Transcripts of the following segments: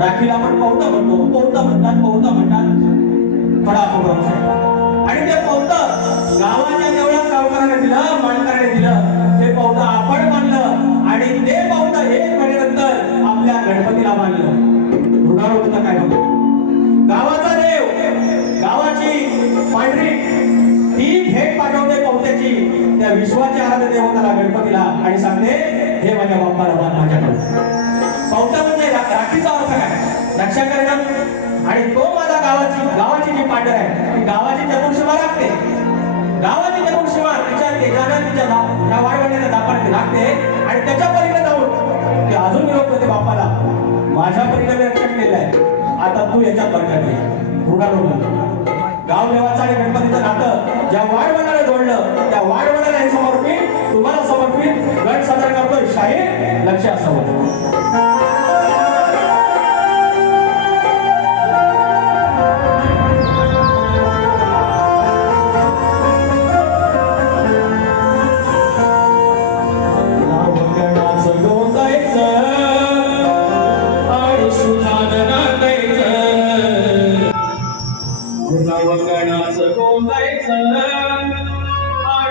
राखीला आपण पवता म्हणतो पवता म्हणतात पवता म्हणतात. फडा फुगाव आणि ते पवता गावाच्या जेवढ्या सावकाराने दिलं माणकाने दिलं ते पवता आपण मानलं आणि ते पवता हे म्हणल्यानंतर आपल्या गणपतीला मानलं. ऋणारोपता काय होतो? गावाचा देव गावाची पांढरी ती भेट पाठवते पवत्याची त्या विश्वाची आराध्य देवताला गणपतीला आणि सांगते हे माझ्या बाप्पाला माझ्याकडे पवता म्हणजे राखीचा अर्थ काय? रक्षा करणं आणि तो माझा गावाची गावाची जी पांढर आहे ती गावाची चतुर्शिमा राखते. गावाची चतुर्शिमा तिच्या तेजानं तिच्या त्या वाढवण्याला दापण राखते. आणि त्याच्या परीने जाऊन ते अजून निरोप होते बापाला. माझ्या परीने रक्षण केलं आहे. आता तू याच्यात बरकत घे. ऋणारोपण गाव देवाचं आणि गणपतीचं नातं ज्या वाढवणाला जोडलं त्या वाढवणाला समर्पित तुम्हाला समर्पित गट सादर करतोय शाहीर लक्ष असावं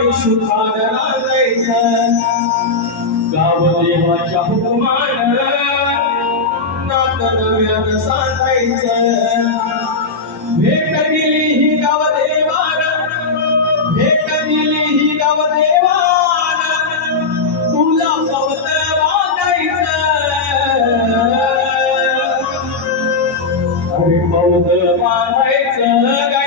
आणि सुधानं नांदायचं. गावदेवाच्या हुकमानं नातं नव्यानं सांगायचं. भेट दिली ही गावदेवानं भेट दिली ही गावदेवानं तुला पवत बांधायचं अरे पवत बांधायचं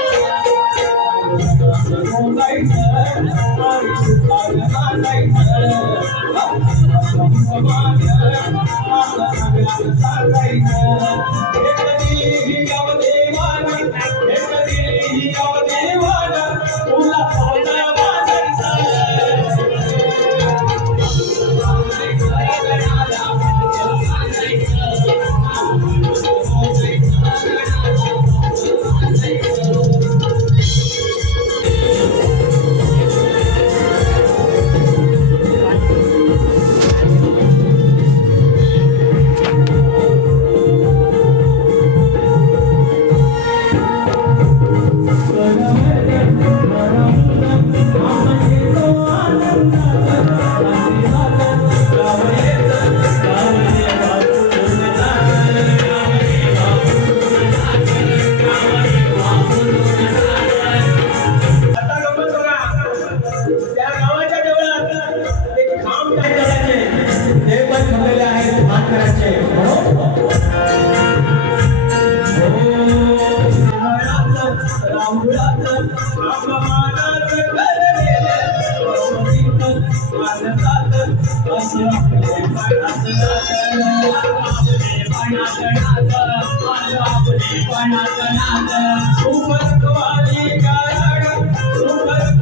आता नाच उपस्वारी कारण उपस्थ